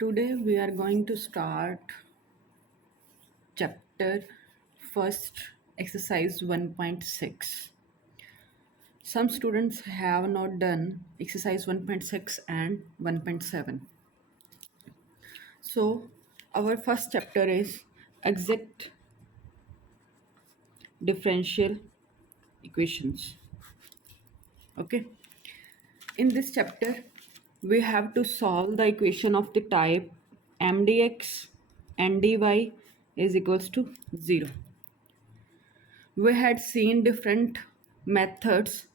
Today we are going to start chapter first exercise 1.6. Some students have not done exercise 1.6 and 1.7. So our first chapter is exact differential equations. Okay. In this chapter we have to solve the equation of the type mdx and dy is equals to 0. We had seen different methods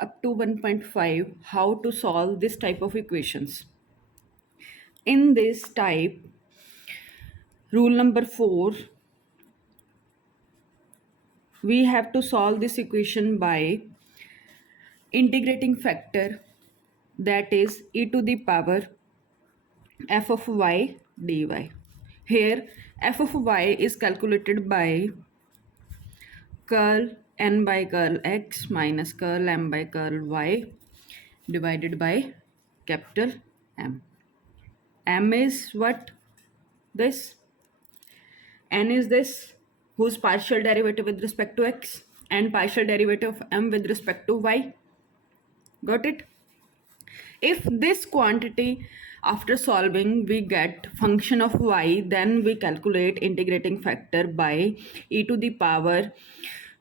up to 1.5 how to solve this type of equations. In this type, rule number 4, we have to solve this equation by integrating factor, that is e to the power f of y dy. Here f of y is calculated by curl n by curl x minus curl m by curl y divided by capital M. M is what? This. N is this, whose partial derivative with respect to x, and partial derivative of m with respect to y. Got it? If this quantity after solving we get function of y, then we calculate integrating factor by e to the power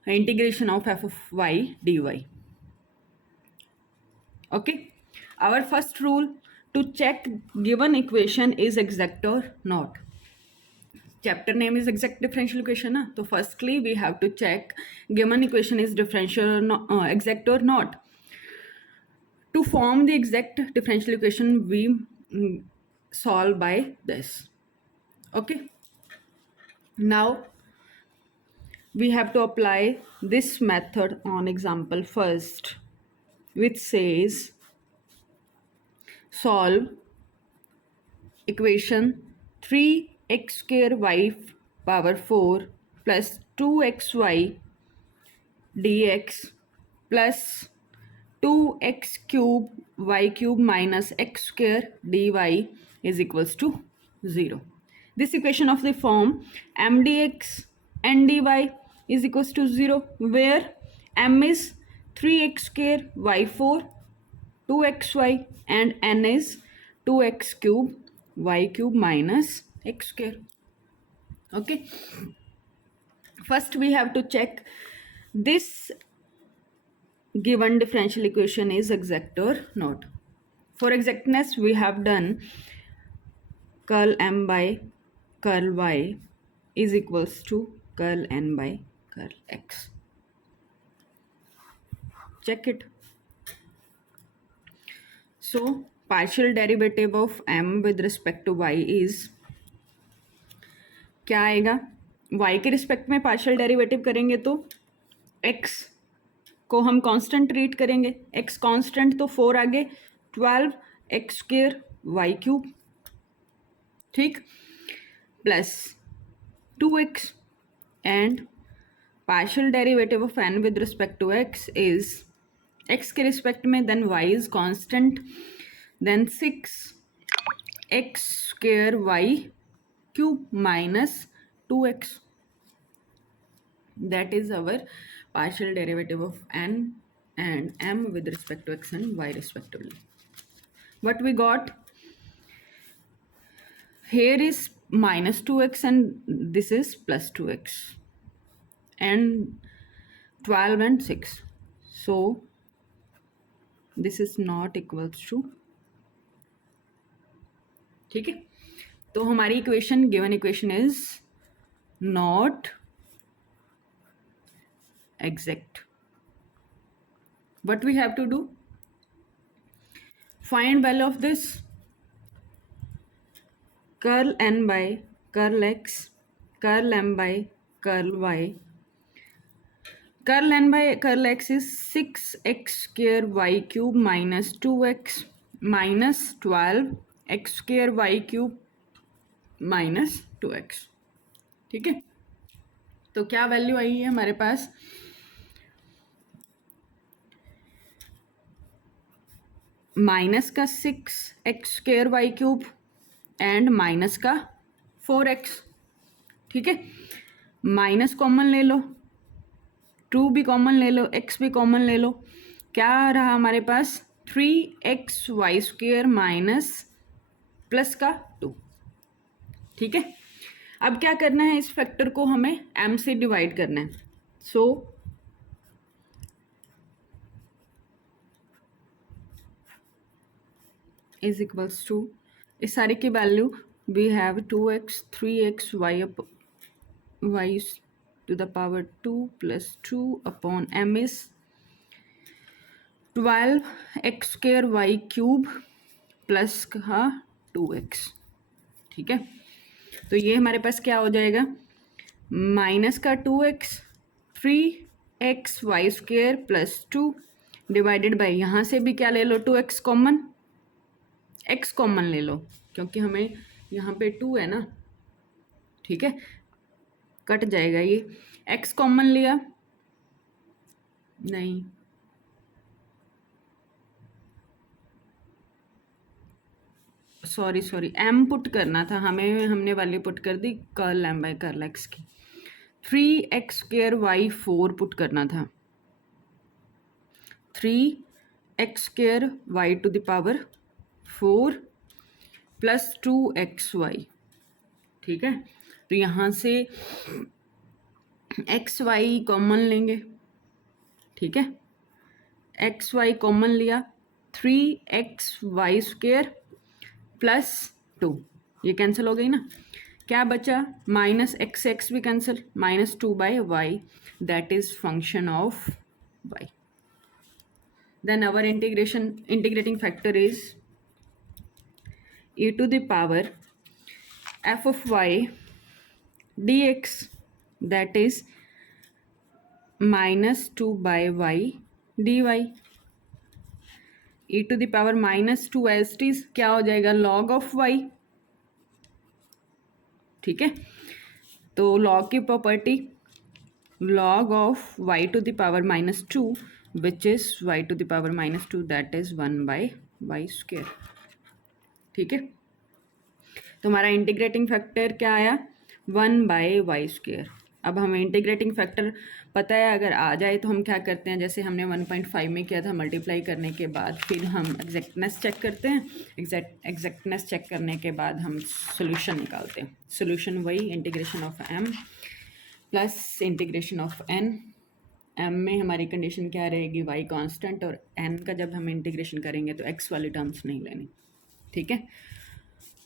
integration of f of y dy. Okay, our first rule to check given equation is exact or not. Chapter name is exact differential equation na? So firstly we have to check given equation is differential or not, exact or not. To form the exact differential equation we solve by this. Okay, now we have to apply this method on example first, which says solve equation 3x square y power 4 plus 2xy dx plus 2x cube y cube minus x square dy is equals to 0. This equation of the form m dx and dy is equals to 0, where m is 3x square y4 2xy and n is 2x cube y cube minus x square. Okay, first we have to check this given differential equation is exact or not. For exactness we have done curl m by curl y is equals to curl n by curl x. Check it. So partial derivative of m with respect to y is क्या आएगा, y के respect में partial derivative करेंगे तो x को हम constant treat करेंगे, x constant तो 4 आगे 12 एक्स स्क्वायर वाई क्यूब, ठीक, plus 2x and partial derivative of n with respect to x is x के रिस्पेक्ट में, then y is constant, then 6 x square y cube minus 2x. That is our partial derivative of n and m with respect to x and y respectively. What we got here is minus 2x and this is plus 2x and 12 and 6. So this is not equals to, ठीक है, तो हमारी equation given equation is not exact. What we have to do? Find value of this curl n by curl x, curl m by curl y. Curl n by curl x is 6x square y cube minus 2x minus 12 x square y cube minus 2x. ठीक है, तो क्या value आई है हमारे पास, minus का 6x square y cube and minus का 4x। ठीक है, माइनस कॉमन ले लो, 2 भी कॉमन ले लो, x भी कॉमन ले लो, क्या रहा हमारे पास 3xy² माइनस प्लस का 2। ठीक है, अब क्या करना है, इस फैक्टर को हमें m से डिवाइड करना है। सो इज इक्वल्स टू, इस सारे की value we have 2x 3x y to the power 2 plus 2 upon m is 12x² y³ plus का 2x। ठीक है, तो ये हमारे पास क्या हो जाएगा, माइनस का 2x 3xy² plus 2 divided by, यहाँ से भी क्या ले लो 2x कॉमन, x कॉमन ले लो क्योंकि हमें यहाँ पे 2 है ना। ठीक है, कट जाएगा ये, x कॉमन लिया, नहीं सॉरी m पुट करना था हमें, हमने वाली पुट कर दी curl m by curl x की। 3x² y4 पुट करना था, 3x² y to the power 4 plus 2xy। ठीक है, तो यहाँ से xy कॉमन लेंगे। ठीक है, xy कॉमन लिया, 3xy² प्लस 2, ये कैंसिल हो गई ना, क्या बचा माइनस x भी cancel, -2/y that is function of y। Then our integrating factor is e to the power f of y dx that is -2/y dy। e to the power -2 as it is क्या हो जाएगा, log of y। ठीक है, तो log की property log of y to the power -2 which is y to the power -2 that is 1/y²। ठीक है, तो हमारा इंटीग्रेटिंग फैक्टर क्या आया, 1/y²। अब हमें इंटीग्रेटिंग फैक्टर पता है, अगर आ जाए तो हम क्या करते हैं, जैसे हमने 1.5 में किया था, मल्टीप्लाई करने के बाद फिर हम एग्जैक्टनेस चेक करते हैं, एग्जैक्टनेस चेक करने के बाद हम सोल्यूशन निकालते हैं। सोल्यूशन वही integration of m plus integration of n। m में हमारी कंडीशन क्या रहेगी, y कांस्टेंट, और n का जब हम इंटीग्रेशन करेंगे तो x वाली टर्म्स नहीं लेनी। ठीक है,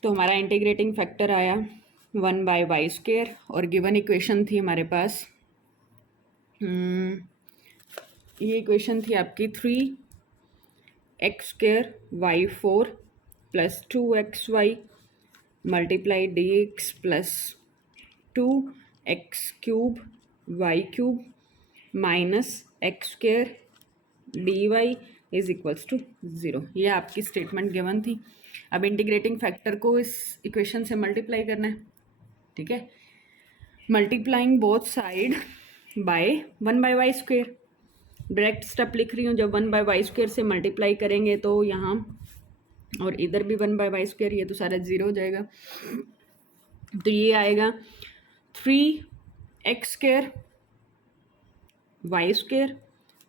तो हमारा इंटीग्रेटिंग फैक्टर आया 1/y², और गिवन इक्वेशन थी हमारे पास, ये इक्वेशन थी आपकी 3x² y4 plus 2xy multiply dx plus 2x³ y³ minus x² dy is equals to 0। ये आपकी स्टेटमेंट गिवन थी। अब इंटीग्रेटिंग फैक्टर को इस इक्वेशन से मल्टीप्लाई करना है। ठीक है, multiplying both side by 1/y²। Direct step लिख रही हूँ, जब 1/y² से मल्टीप्लाई करेंगे तो यहाँ और इधर भी 1/y², ये तो सारा 0 हो जाएगा। तो ये आएगा 3x² y²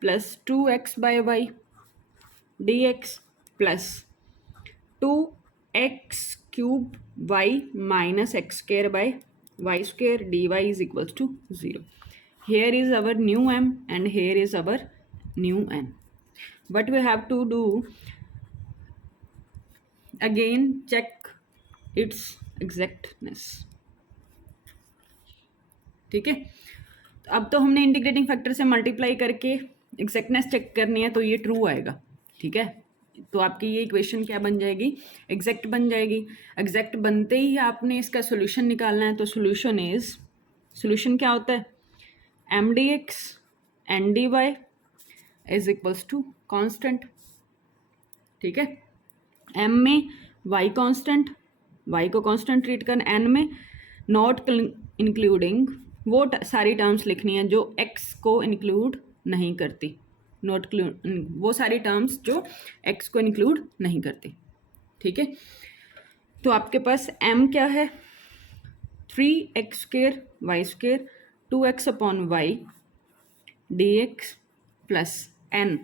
plus 2x/y dx plus 2x³ y minus x²/y² dy is equals to 0. Here is our new m and here is our new n. What we have to do, again check its exactness. ठीक है, अब तो हमने integrating factor से multiply करके exactness check करनी है, तो ये ट्रू आएगा। ठीक है, तो आपकी ये इक्वेशन क्या बन जाएगी, एग्जैक्ट बन जाएगी। एग्जैक्ट बनते ही आपने इसका सोल्यूशन निकालना है, तो सोल्यूशन क्या होता है, m dx n dy is equals to constant. ठीक है, m में y कांस्टेंट, y को कांस्टेंट ट्रीट करना, n में नॉट इंक्लूडिंग वो सारी टर्म्स लिखनी है जो x को इंक्लूड नहीं करती, वो सारी टर्म्स जो x को इंक्लूड नहीं करती। ठीक है, तो आपके पास m क्या है, 3x² y² 2x upon y dx plus n,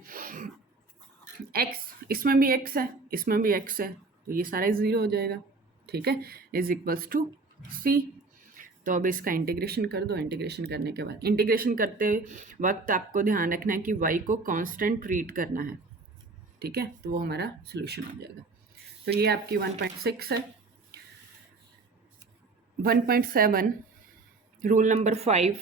x इसमें भी x है, इसमें भी x है, तो ये सारा 0 हो जाएगा, ठीक है, इज इक्वल्स टू c। तो अब इसका इंटीग्रेशन कर दो। इंटीग्रेशन करने के बाद, इंटीग्रेशन करते वक्त आपको ध्यान रखना है कि y को कांस्टेंट ट्रीट करना है, ठीक है, तो वो हमारा सोल्यूशन हो जाएगा। तो ये आपकी 1.6 है। 1.7 rule number 5,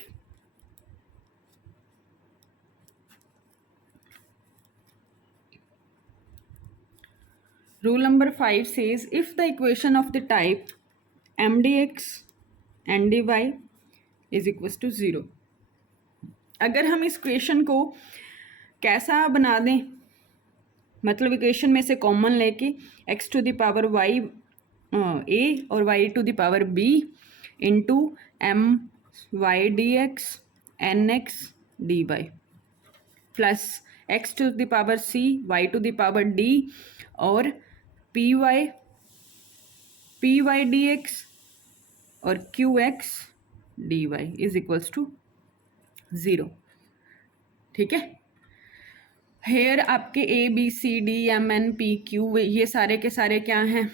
rule number 5 says if the equation of the type mdx and dy is equals to 0, अगर हम इस इक्वेशन को कैसा बना दें, मतलब इक्वेशन में से कॉमन लेके x to the power y a और y to the power b into m y d x n x d y plus x to the power c y to the power d और p y d x और q x d y is equals to 0, ठीक है। Here आपके a b c d m n p q ये सारे के सारे क्या हैं,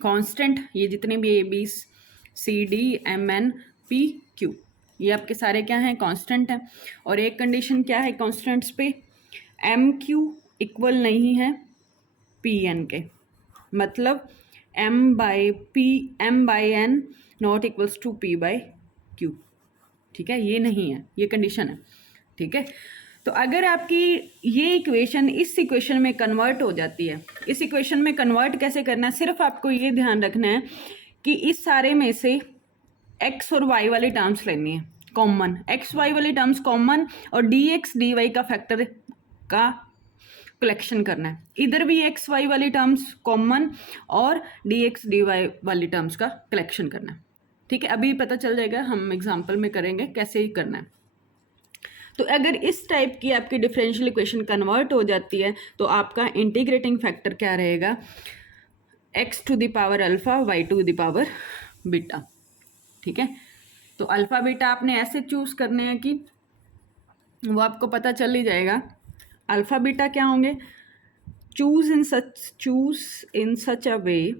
कांस्टेंट। ये जितने भी a b c d m n p q ये आपके सारे क्या हैं, कांस्टेंट हैं। और एक कंडीशन क्या है कांस्टेंट्स पे, एम क्यू इक्वल नहीं है पी एन के, मतलब m by n not equals to p by Q, ठीक है, ये नहीं है, ये कंडीशन है, ठीक है। तो अगर आपकी ये इक्वेशन इस इक्वेशन में कन्वर्ट हो जाती है, इस इक्वेशन में कन्वर्ट कैसे करना है, सिर्फ आपको ये ध्यान रखना है कि इस सारे में से x और y वाली टर्म्स लेनी है कॉमन, x y वाली टर्म्स कॉमन और dx dy का फैक्टर का कलेक्शन करना है। इधर भी x y वाली टर्म्स कॉमन और dx dy वाली टर्म्स का कलेक्शन करना है, ठीक है। अभी पता चल जाएगा, हम एग्जाम्पल में करेंगे कैसे ही करना है। तो अगर इस टाइप की आपकी डिफरेंशियल इक्वेशन कन्वर्ट हो जाती है तो आपका इंटीग्रेटिंग फैक्टर क्या रहेगा, x to the power alpha y to the power beta, ठीक है। तो अल्फ़ा बीटा आपने ऐसे चूज़ करने हैं कि वो आपको पता चल ही जाएगा। अल्फ़ा बीटा क्या होंगे, choose in such a way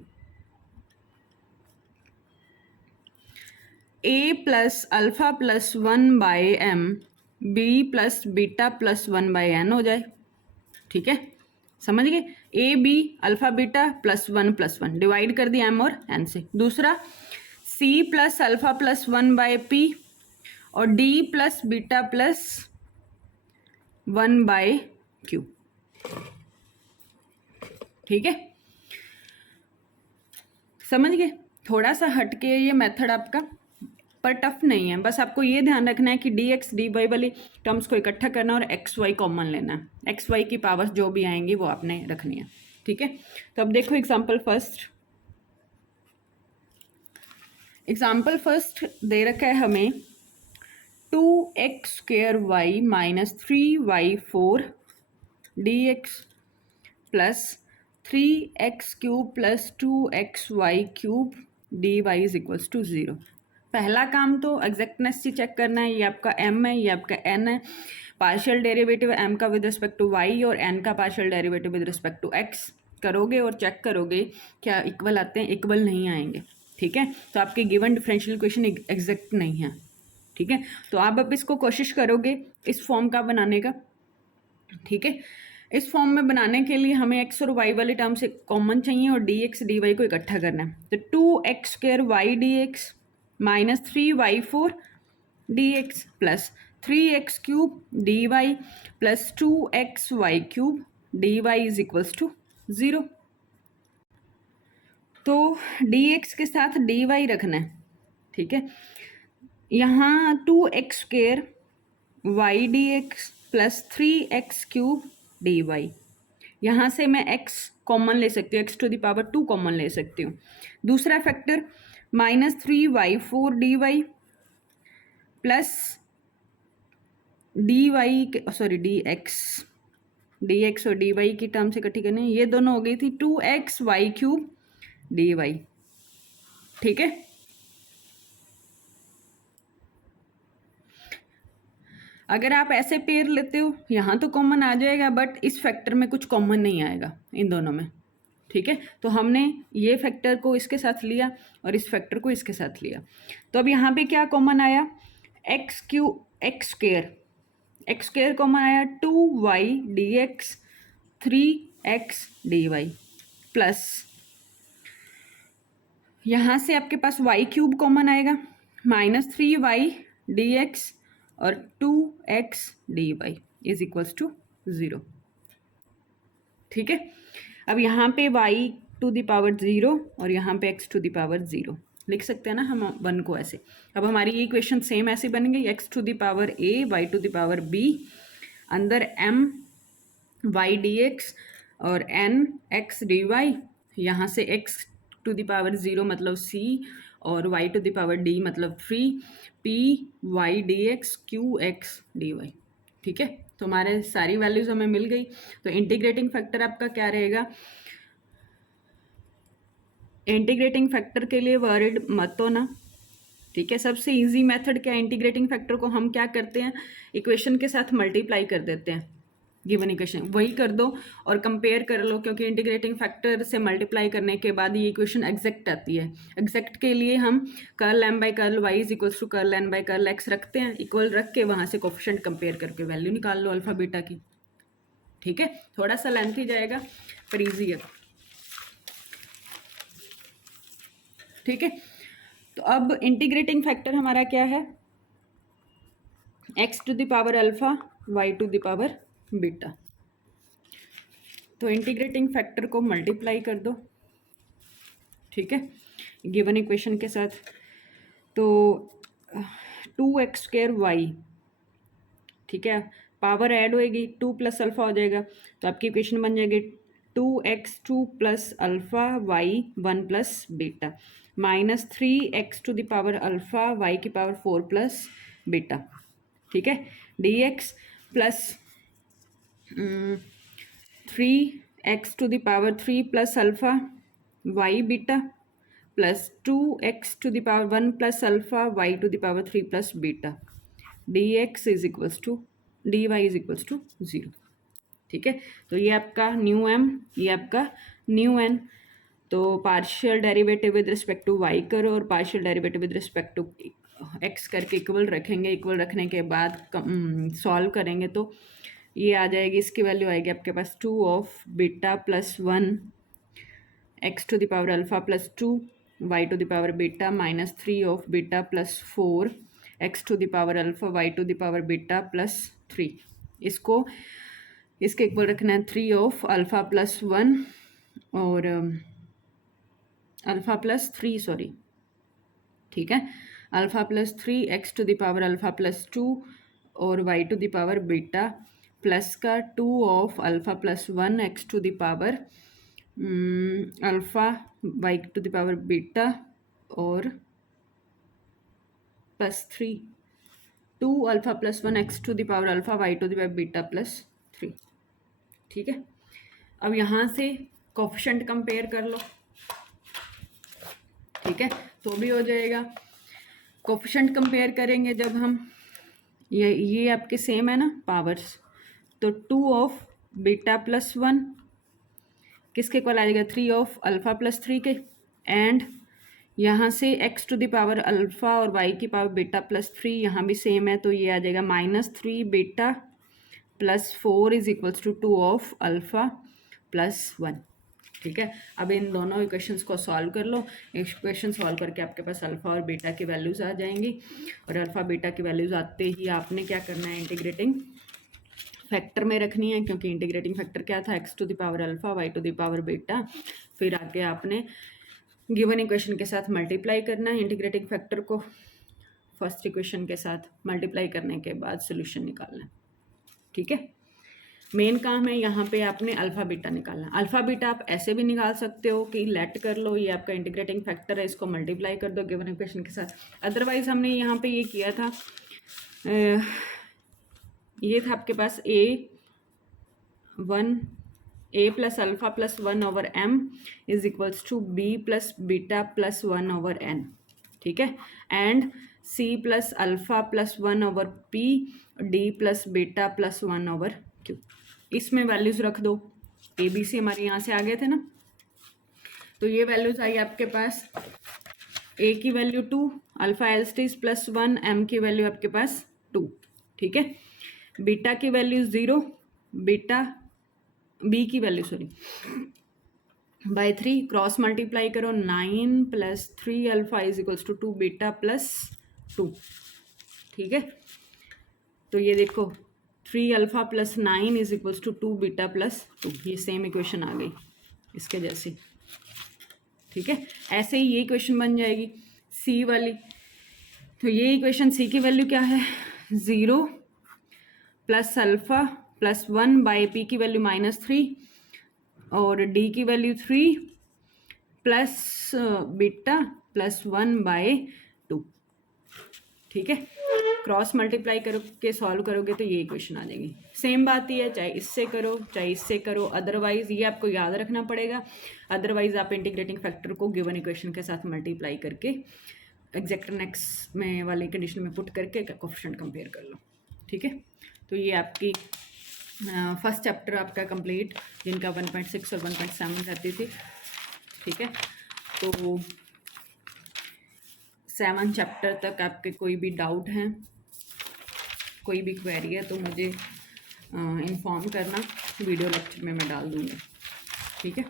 a plus alpha plus 1 by M B plus beta plus 1 by N हो जाए, ठीक है, समझ गए। A B alpha beta +1 divide कर दिया एम और एन से। दूसरा C plus alpha plus 1 by P और D plus beta plus 1 by Q, ठीक है, समझ गए। थोड़ा सा हटके ये मेथड आपका, पर टफ नहीं है। बस आपको ये ध्यान रखना है कि डी एक्स डी वाई वाली टर्म्स को इकट्ठा करना और एक्स वाई कॉमन लेना है। एक्स वाई की पावर्स जो भी आएंगी वो आपने रखनी है, ठीक है। तो अब देखो एग्जाम्पल फर्स्ट दे रखा है हमें 2x² minus 3y4 dx plus 3x³ plus 2xy³ dy is equals to 0। पहला काम तो एग्जैक्टनेस से चेक करना है, ये आपका m है, ये आपका n है। पार्शियल डेरिवेटिव m का विद रिस्पेक्ट टू y और n का partial derivative with respect to x करोगे और चेक करोगे क्या इक्वल आते हैं, इक्वल नहीं आएंगे, ठीक है। तो आपकी गिवन डिफरेंशियल इक्वेशन एग्जैक्ट नहीं है, ठीक है। तो आप अब इसको कोशिश करोगे इस फॉर्म का बनाने का, ठीक है। इस फॉर्म में बनाने के लिए हमें x और y वाली टर्म से कॉमन चाहिए और dx dy को इकट्ठा करना है। तो 2x² dx minus 3y4 dx plus 3x³ dy plus 2xy³ dy is equals to 0। तो dx के साथ dy रखना है, ठीक है। यहाँ 2x² y dx plus 3x³ dy, यहाँ से मैं x कॉमन ले सकती हूँ, x to the power 2 common ले सकती हूँ। दूसरा factor minus 3y4 dy plus dx और dy की टर्म से इकट्ठी करनी है, ये दोनों हो गई थी 2xy³ dy ठीक है। अगर आप ऐसे पेयर लेते हो यहाँ तो कॉमन आ जाएगा, बट इस फैक्टर में कुछ कॉमन नहीं आएगा इन दोनों में, ठीक है। तो हमने ये फैक्टर को इसके साथ लिया और इस फैक्टर को इसके साथ लिया, तो अब यहाँ पे क्या कॉमन आया, एक्स स्क्वेयर कॉमन आया, 2y dx 3x dy plus यहाँ से आपके पास y क्यूब कॉमन आएगा, -3y dx और 2x dy is equals to 0, ठीक है। अब यहाँ पे y टू द पावर 0 और यहाँ पे x टू द पावर 0 लिख सकते हैं ना हम 1 को ऐसे। अब हमारी ये इक्वेशन सेम ऐसे बन गई, x to the power a y to the power b, अंदर m y dx और n x dy, यहाँ से x टू द पावर 0 मतलब c और y to the power d मतलब 3 p y dx q x dy, ठीक है। तो हमारे सारी वैल्यूज हमें मिल गई। तो इंटीग्रेटिंग फैक्टर आपका क्या रहेगा, इंटीग्रेटिंग फैक्टर के लिए वर्ड मत हो ना, ठीक है। सबसे इजी मेथड क्या है, इंटीग्रेटिंग फैक्टर को हम क्या करते हैं, इक्वेशन के साथ मल्टीप्लाई कर देते हैं, गिवन इक्वेशन वही कर दो और कंपेयर कर लो, क्योंकि इंटीग्रेटिंग फैक्टर से मल्टीप्लाई करने के बाद ये इक्वेशन एग्जैक्ट आती है। एग्जैक्ट के लिए हम curl m by curl y is equals to curl n by curl x रखते हैं, इक्वल रख के वहाँ से कोफिशिएंट कंपेयर करके वैल्यू निकाल लो अल्फा बीटा की, ठीक है। थोड़ा सा लेंथी जाएगा पर ईजी है, ठीक है। तो अब इंटीग्रेटिंग फैक्टर हमारा क्या है, x to the power alpha y to the power beta. तो इंटीग्रेटिंग फैक्टर को मल्टीप्लाई कर दो, ठीक है, गिवन इक्वेशन के साथ। तो 2x स्क्वायर y, ठीक है, पावर ऐड होएगी 2 प्लस अल्फा हो जाएगा, तो आपकी इक्वेशन बन जाएगी 2x2 plus alpha y 1 plus beta -3x to the power alpha y की पावर 4 प्लस बीटा, ठीक है, dx plus 3x to the power 3 plus alpha y beta plus 2x to the power 1 plus alpha y to the power 3 plus beta, dx is equals to dy is equals to 0, ठीक है। तो ये आपका new m, ये आपका new n। तो partial derivative with respect to y करो और partial derivative with respect to x करके इक्वल रखेंगे, इक्वल रखने के बाद सॉल्व करेंगे तो ये आ जाएगी, इसकी वैल्यू आएगी आपके पास 2 of beta plus 1 x to the power alpha plus 2 y to the power beta -3 of beta plus 4 x to the power alpha y to the power beta plus 3। इसको इसके इक्वल रखना है 3 ऑफ अल्फा प्लस 1 और alpha plus 3 sorry, ठीक है, alpha plus 3 x to the power alpha plus 2 और y to the power beta plus का 2 of alpha plus 1 x to the power alpha y to the power beta और plus 3 2 alpha plus 1 x to the power alpha y to the power beta plus 3, ठीक है। अब यहाँ से coefficient compare कर लो, ठीक है, तो भी हो जाएगा। कोफिशिएंट कंपेयर करेंगे जब हम, ये आपके सेम है ना पावर्स, तो 2 ऑफ बीटा प्लस 1 किसके इक्वल आ जाएगा, 3 ऑफ अल्फा प्लस 3 के, एंड यहाँ से x to the power alpha और y की पावर बीटा प्लस 3 यहाँ भी सेम है, तो ये आ जाएगा -3 beta plus 4 is equals to 2 of alpha plus 1, ठीक है। अब इन दोनों इक्वेशंस को सॉल्व कर लो, इक्वेशन सॉल्व करके आपके पास अल्फा और बीटा की वैल्यूज़ आ जाएंगी, और अल्फा बीटा की वैल्यूज़ आते ही आपने क्या करना है, इंटीग्रेटिंग फैक्टर में रखनी है, क्योंकि इंटीग्रेटिंग फैक्टर क्या था, x to the power alpha y to the power beta, फिर आगे आपने गिवन इक्वेशन के साथ मल्टीप्लाई करना है इंटीग्रेटिंग फैक्टर को, फर्स्ट इक्वेशन के साथ मल्टीप्लाई करने के बाद सोल्यूशन निकालना है, ठीक है। मेन काम है यहाँ पे आपने अल्फा बीटा निकालना। अल्फा बीटा आप ऐसे भी निकाल सकते हो कि लेट कर लो, ये आपका इंटीग्रेटिंग फैक्टर है, इसको मल्टीप्लाई कर दो गिवन इक्वेशन के साथ। अदरवाइज हमने यहाँ पे ये किया था, ये था आपके पास a1 a plus alpha plus 1/m is equals to b plus beta plus 1/n, ठीक है, and c plus alpha plus 1/p d plus beta plus 1/q। इसमें वैल्यूज रख दो, ए बी सी हमारे यहाँ से आ गए थे ना, तो ये वैल्यूज आई आपके पास, ए की वैल्यू 2, अल्फा एल्स्टीज प्लस 1, एम की वैल्यू आपके पास 2, ठीक है, बीटा की वैल्यू 0, बीटा बी की value sorry by 3, cross multiply करो, 9 plus 3 alpha is equals to 2 beta plus 2, ठीक है, तो ये देखो 3 alpha plus 9 is equals to 2 beta plus 2, ये सेम इक्वेशन आ गई इसके जैसे, ठीक है। ऐसे ही ये इक्वेशन बन जाएगी सी वाली, तो ये इक्वेशन सी की वैल्यू क्या है, 0 plus alpha plus 1 by P की वैल्यू -3 और डी की वैल्यू 3 प्लस बीटा प्लस 1/2, ठीक है, क्रॉस मल्टीप्लाई करके सॉल्व करोगे तो ये इक्वेशन आ जाएगी। सेम बात ही है, चाहे इससे करो चाहे इससे करो, अदरवाइज ये आपको याद रखना पड़ेगा, अदरवाइज आप इंटीग्रेटिंग फैक्टर को गिवन इक्वेशन के साथ मल्टीप्लाई करके एग्जैक्ट नेक्स्ट में वाली कंडीशन में पुट करके कोएफिशिएंट कंपेयर कर लो, ठीक है। तो ये आपकी फर्स्ट चैप्टर आपका कंप्लीट, जिनका 1.6 और 1.7 रहती थी, ठीक है। तो 7 चैप्टर तक आपके कोई भी डाउट हैं, कोई भी क्वेरी है तो मुझे इन्फॉर्म करना, वीडियो लेक्चर में मैं डाल दूँगी, ठीक है।